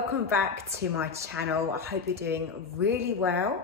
welcome back to my channel. I hope you're doing really well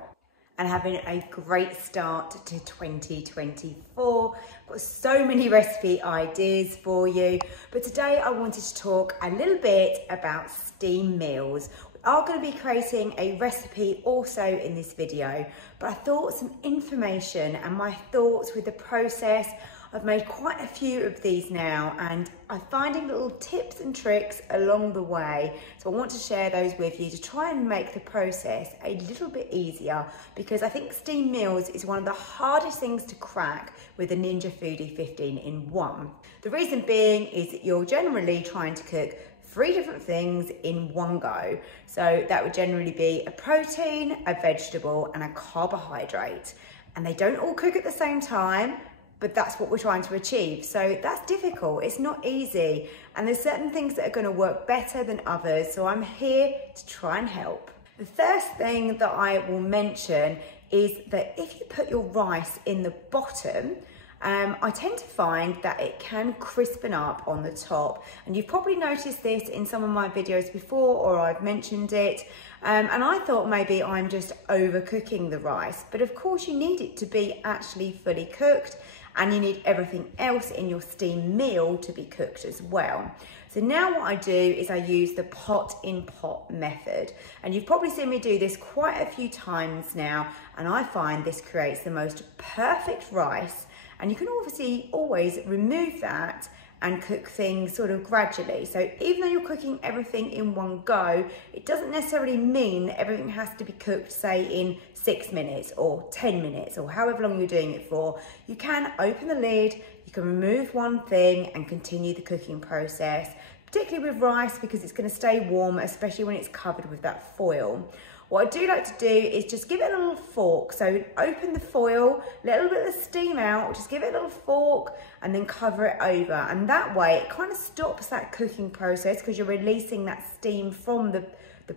and having a great start to 2024. I've got so many recipe ideas for you, but today I wanted to talk a little bit about steam meals. We are going to be creating a recipe also in this video, but I thought some information and my thoughts with the process. I've made quite a few of these now and I'm finding little tips and tricks along the way. So I want to share those with you to try and make the process a little bit easier, because I think steam meals is one of the hardest things to crack with the Ninja Foodi 15 in 1. The reason being is that you're generally trying to cook 3 different things in one go. So that would generally be a protein, a vegetable and a carbohydrate. And they don't all cook at the same time, but that's what we're trying to achieve. So that's difficult, it's not easy. And there's certain things that are gonna work better than others. So I'm here to try and help. The first thing that I will mention is that if you put your rice in the bottom, I tend to find that it can crispen up on the top. And you've probably noticed this in some of my videos before, or I've mentioned it. And I thought maybe I'm just overcooking the rice. But of course you need it to be actually fully cooked, and you need everything else in your steam meal to be cooked as well. So now what I do is I use the pot in pot method. And you've probably seen me do this quite a few times now, and I find this creates the most perfect rice. And you can obviously always remove that and cook things sort of gradually. So even though you're cooking everything in one go, it doesn't necessarily mean that everything has to be cooked, say, in 6 minutes or 10 minutes or however long you're doing it for. You can open the lid, you can remove one thing and continue the cooking process, particularly with rice because it's going to stay warm, especially when it's covered with that foil. What I do like to do is just give it a little fork. So open the foil, let a little bit of the steam out, just give it a little fork and then cover it over. And that way it kind of stops that cooking process because you're releasing that steam from the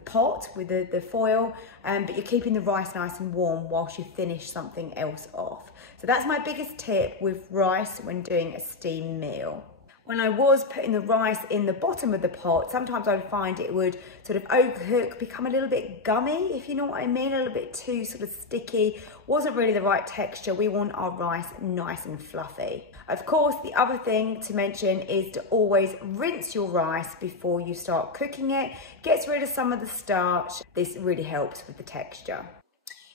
pot with the foil, but you're keeping the rice nice and warm whilst you finish something else off. So that's my biggest tip with rice when doing a steam meal. When I was putting the rice in the bottom of the pot, sometimes I would find it would sort of overcook, become a little bit gummy, if you know what I mean, a little bit too sort of sticky. Wasn't really the right texture. We want our rice nice and fluffy. Of course, the other thing to mention is to always rinse your rice before you start cooking it. Gets rid of some of the starch. This really helps with the texture.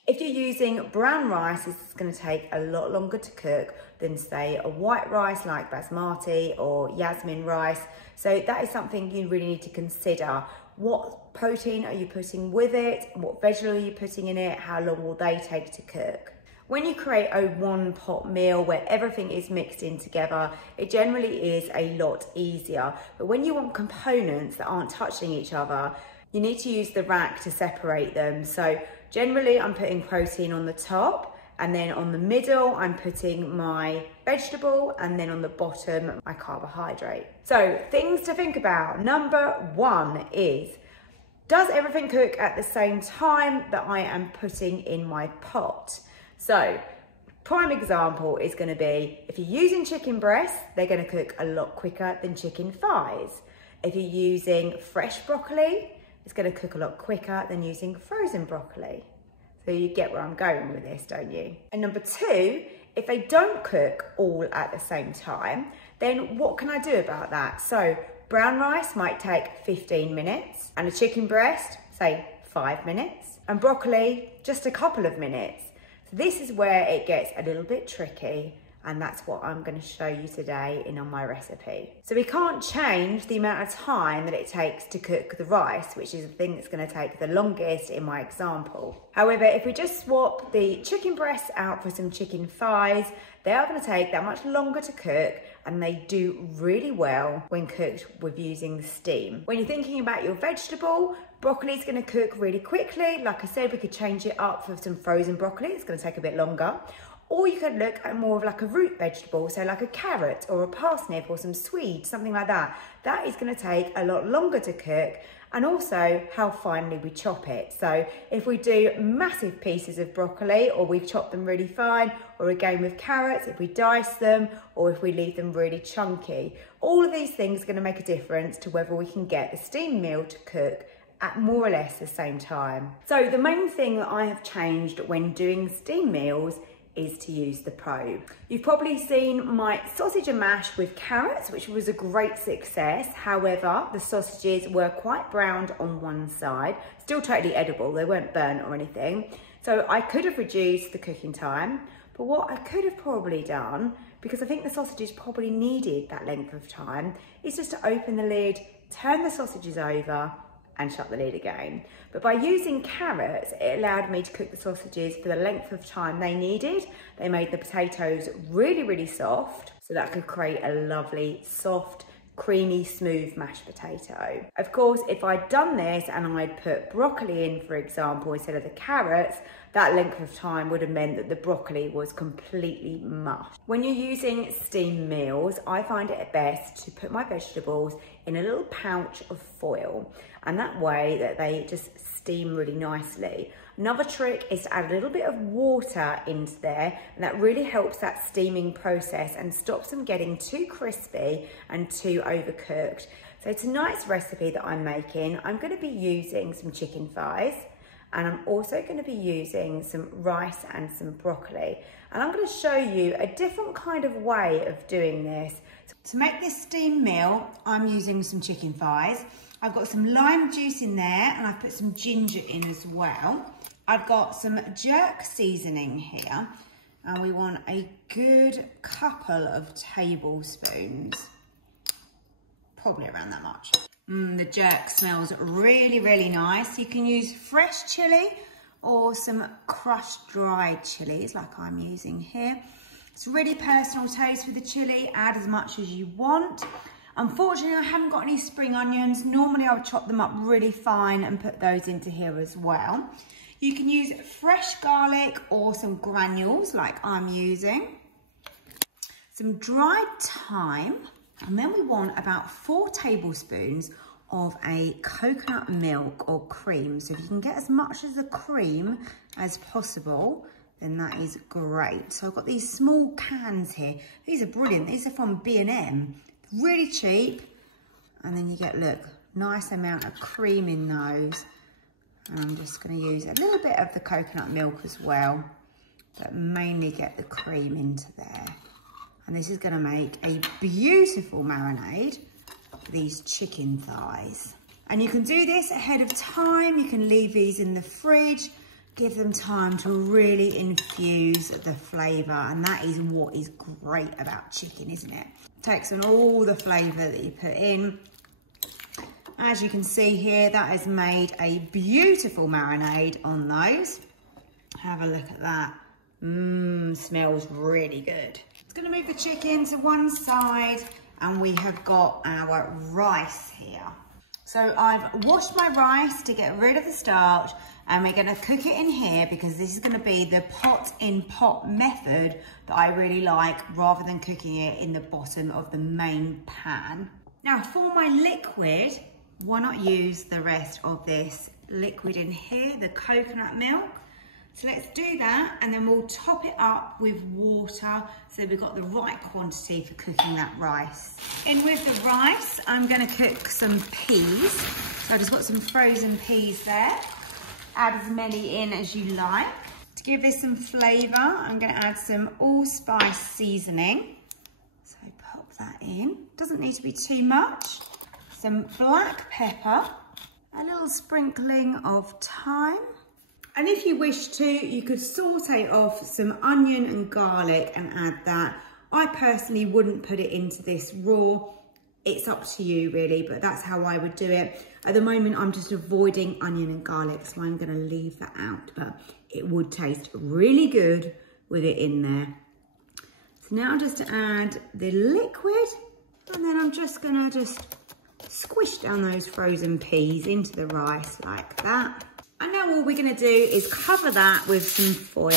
If you're using brown rice, this is going to take a lot longer to cook than, say, a white rice like basmati or jasmine rice. So that is something you really need to consider. What protein are you putting with it? What vegetable are you putting in it? How long will they take to cook? When you create a one pot meal where everything is mixed in together, it generally is a lot easier. But when you want components that aren't touching each other, you need to use the rack to separate them. So generally I'm putting protein on the top, and then on the middle I'm putting my vegetable, and then on the bottom my carbohydrate. So things to think about. Number 1 is, does everything cook at the same time that I am putting in my pot? So prime example is going to be, if you're using chicken breasts, they're going to cook a lot quicker than chicken thighs. If you're using fresh broccoli, it's going to cook a lot quicker than using frozen broccoli. So you get where I'm going with this, don't you? And number 2, if they don't cook all at the same time, then what can I do about that? So brown rice might take 15 minutes, and a chicken breast, say 5 minutes, and broccoli, just a couple of minutes. So this is where it gets a little bit tricky. And that's what I'm going to show you today in on my recipe. So we can't change the amount of time that it takes to cook the rice, which is the thing that's going to take the longest in my example. However, if we just swap the chicken breasts out for some chicken thighs, they are going to take that much longer to cook, and they do really well when cooked with using steam. When you're thinking about your vegetable, broccoli is going to cook really quickly. Like I said, we could change it up for some frozen broccoli. It's going to take a bit longer. Or you could look at more of like a root vegetable, so like a carrot or a parsnip or some swede, something like that. That is going to take a lot longer to cook, and also how finely we chop it. So if we do massive pieces of broccoli, or we chop them really fine, or again with carrots, if we dice them, or if we leave them really chunky, all of these things are going to make a difference to whether we can get the steam meal to cook at more or less the same time. So the main thing that I have changed when doing steam meals is to use the probe. You've probably seen my sausage and mash with carrots, which was a great success. However, the sausages were quite browned on one side, still totally edible, they weren't burnt or anything. So I could have reduced the cooking time, but what I could have probably done, because I think the sausages probably needed that length of time, is just to open the lid, turn the sausages over and shut the lid again. But by using carrots, it allowed me to cook the sausages for the length of time they needed. They made the potatoes really, really soft, so that could create a lovely, soft, creamy, smooth mashed potato. Of course, if I'd done this and I'd put broccoli in, for example, instead of the carrots, that length of time would have meant that the broccoli was completely mushed. When you're using steam meals, I find it best to put my vegetables in a little pouch of foil, and that way that they just steam really nicely. Another trick is to add a little bit of water into there, and that really helps that steaming process and stops them getting too crispy and too overcooked. So tonight's recipe that I'm making, I'm going to be using some chicken thighs, and I'm also going to be using some rice and some broccoli. And I'm going to show you a different kind of way of doing this. To make this steam meal, I'm using some chicken thighs. I've got some lime juice in there, and I've put some ginger in as well. I've got some jerk seasoning here, and we want a good couple of tablespoons, probably around that much. The jerk smells really, really nice. You can use fresh chili or some crushed dried chilies like I'm using here. It's really personal taste with the chili. Add as much as you want. Unfortunately, I haven't got any spring onions. Normally, I would chop them up really fine and put those into here as well. You can use fresh garlic or some granules like I'm using. Some dried thyme. And then we want about 4 tablespoons of a coconut milk or cream. So if you can get as much of the cream as possible, then that is great. So I've got these small cans here. These are brilliant. These are from B&M. Really cheap. And then you get, look, nice amount of cream in those. And I'm just going to use a little bit of the coconut milk as well, but mainly get the cream into there. And this is going to make a beautiful marinade for these chicken thighs. And you can do this ahead of time. You can leave these in the fridge, give them time to really infuse the flavour. And that is what is great about chicken, isn't it? Takes on all the flavour that you put in. As you can see here, that has made a beautiful marinade on those. Have a look at that. Smells really good. It's going to move the chicken to one side, and we have got our rice here. So I've washed my rice to get rid of the starch, and we're going to cook it in here because this is going to be the pot-in-pot method that I really like, rather than cooking it in the bottom of the main pan. Now for my liquid, why not use the rest of this liquid in here, the coconut milk? So let's do that, and then we'll top it up with water so we've got the right quantity for cooking that rice. In with the rice, I'm going to cook some peas. So I just got some frozen peas there. Add as many in as you like. To give this some flavour, I'm going to add some allspice seasoning. So pop that in. Doesn't need to be too much. Some black pepper, a little sprinkling of thyme. And if you wish to, you could saute off some onion and garlic and add that. I personally wouldn't put it into this raw. It's up to you really, but that's how I would do it. At the moment, I'm just avoiding onion and garlic, so I'm gonna leave that out, but it would taste really good with it in there. So now just to add the liquid, and then I'm just gonna squish down those frozen peas into the rice like that. And now all we're going to do is cover that with some foil.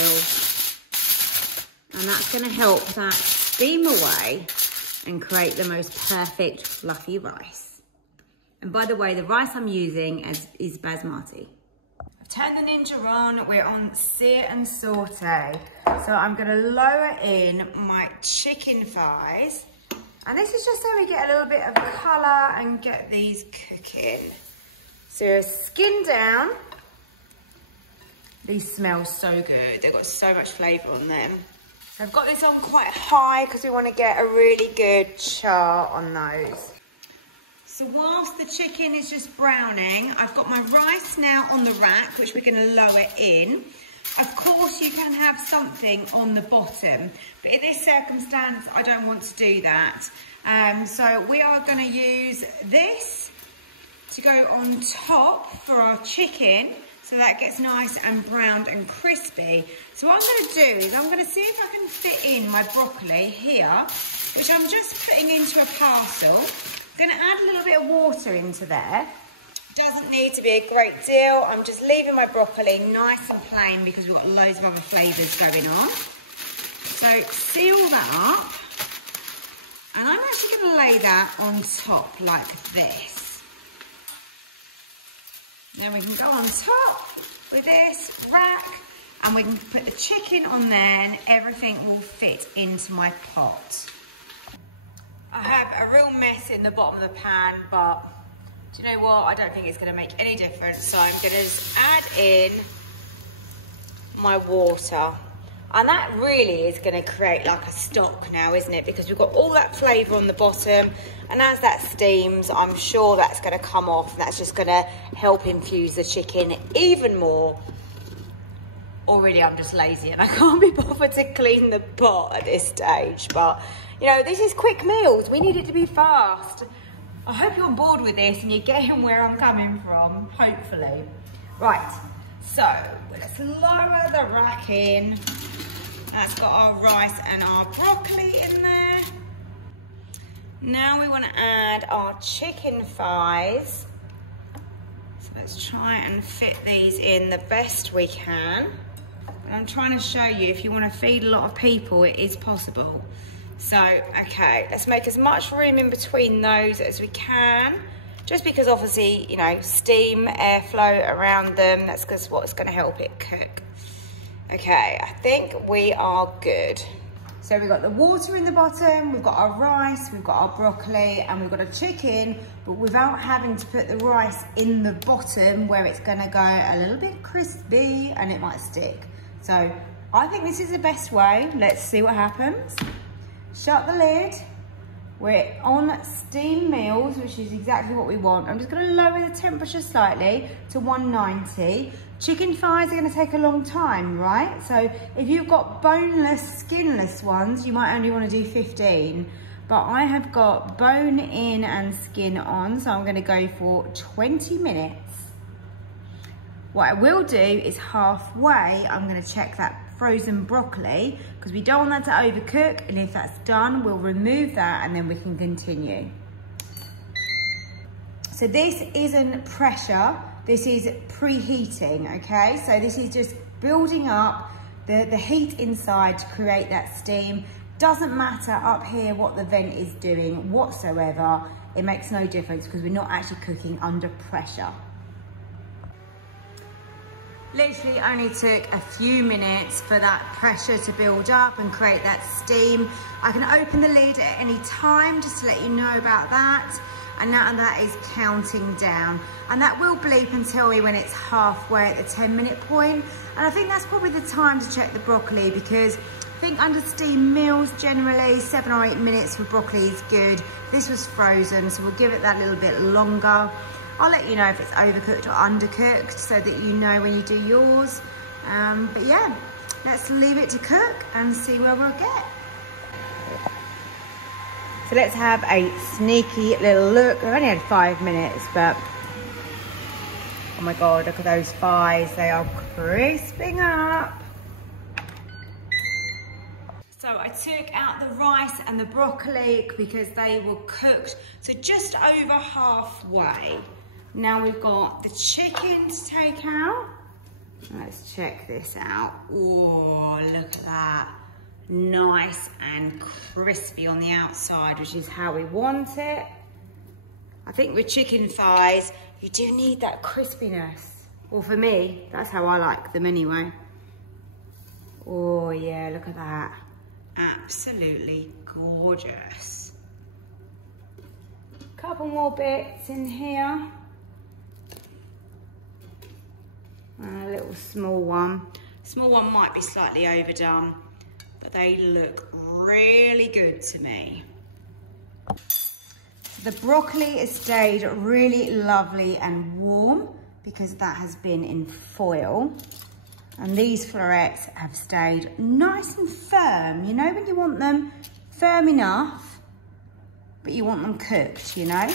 And that's going to help that steam away and create the most perfect fluffy rice. And by the way, the rice I'm using is basmati. I've turned the Ninja on. We're on sear and saute. So I'm going to lower in my chicken thighs. And this is just so we get a little bit of colour and get these cooking. So skin down. These smell so good. They've got so much flavour on them. So I've got this on quite high because we want to get a really good char on those. So whilst the chicken is just browning, I've got my rice now on the rack, which we're going to lower in. Of course, you can have something on the bottom, but in this circumstance, I don't want to do that. So we are going to use this to go on top for our chicken, so that gets nice and browned and crispy. So what I'm going to do is I'm going to see if I can fit in my broccoli here, which I'm just putting into a parcel. I'm going to add a little bit of water into there. Doesn't need to be a great deal. I'm just leaving my broccoli nice and plain because we've got loads of other flavours going on. So seal that up. And I'm actually going to lay that on top like this. Then we can go on top with this rack and we can put the chicken on there and everything will fit into my pot. I have a real mess in the bottom of the pan, but do you know what? I don't think it's going to make any difference. So I'm going to just add in my water. And that really is going to create like a stock now, isn't it? Because we've got all that flavour on the bottom. And as that steams, I'm sure that's going to come off. And that's just going to help infuse the chicken even more. Or really, I'm just lazy and I can't be bothered to clean the pot at this stage. But, you know, this is quick meals. We need it to be fast. I hope you're on board with this and you're getting where I'm coming from, hopefully. Right, so let's lower the rack in. That's got our rice and our broccoli in there. Now we want to add our chicken thighs. So let's try and fit these in the best we can. And I'm trying to show you, if you want to feed a lot of people, it is possible. So, okay, let's make as much room in between those as we can. Just because obviously, you know, steam, airflow around them, that's just what's going to help it cook. Okay, I think we are good. So we've got the water in the bottom, we've got our rice, we've got our broccoli, and we've got a chicken, but without having to put the rice in the bottom where it's going to go a little bit crispy and it might stick. So I think this is the best way. Let's see what happens. Shut the lid. We're on steam meals, which is exactly what we want. I'm just going to lower the temperature slightly to 190. Chicken thighs are going to take a long time, right? So if you've got boneless, skinless ones, you might only want to do 15. But I have got bone in and skin on, so I'm going to go for 20 minutes. What I will do is halfway, I'm going to check that frozen broccoli because we don't want that to overcook, and if that's done, we'll remove that and then we can continue. So this isn't pressure, this is preheating, okay? So this is just building up the heat inside to create that steam. Doesn't matter up here what the vent is doing whatsoever. It makes no difference because we're not actually cooking under pressure. Literally only took a few minutes for that pressure to build up and create that steam. I can open the lid at any time just to let you know about that. And now that is counting down. And that will bleep and tell me when it's halfway at the 10-minute point. And I think that's probably the time to check the broccoli, because I think under steam meals, generally 7 or 8 minutes for broccoli is good. This was frozen, so we'll give it that little bit longer. I'll let you know if it's overcooked or undercooked so that you know when you do yours. But yeah, let's leave it to cook and see where we'll get. So let's have a sneaky little look. I've only had 5 minutes, but oh my God, look at those thighs. They are crisping up. So I took out the rice and the broccoli because they were cooked. So just over halfway. Now we've got the chicken to take out. Let's check this out. Oh, look at that. Nice and crispy on the outside, which is how we want it. I think with chicken thighs, you do need that crispiness. Well, for me, that's how I like them anyway. Oh yeah, look at that. Absolutely gorgeous. Couple more bits in here. And a little small one. Small one might be slightly overdone, but they look really good to me. The broccoli has stayed really lovely and warm because that has been in foil. And these florets have stayed nice and firm. You know when you want them firm enough, but you want them cooked, you know?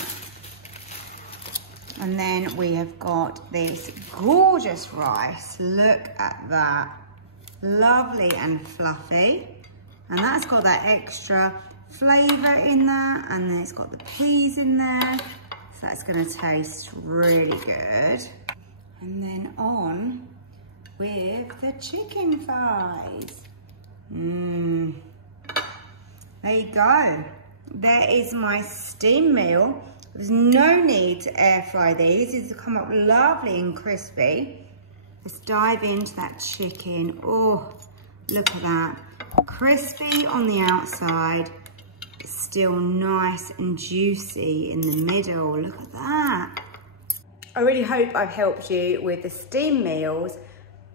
And then we have got this gorgeous rice. Look at that. Lovely and fluffy. And that's got that extra flavour in there. And then it's got the peas in there. So that's going to taste really good. And then on with the chicken thighs. There you go. There is my steam meal. There's no need to air fry these. These will come up lovely and crispy. Let's dive into that chicken. Oh, look at that. Crispy on the outside, but still nice and juicy in the middle. Look at that. I really hope I've helped you with the steam meals.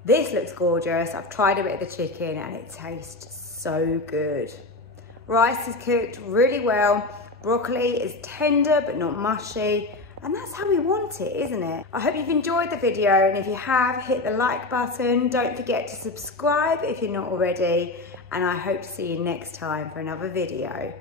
This looks gorgeous. I've tried a bit of the chicken and it tastes so good. Rice is cooked really well. Broccoli is tender but not mushy. And that's how we want it, isn't it? I hope you've enjoyed the video, and if you have, hit the like button. Don't forget to subscribe if you're not already. And I hope to see you next time for another video.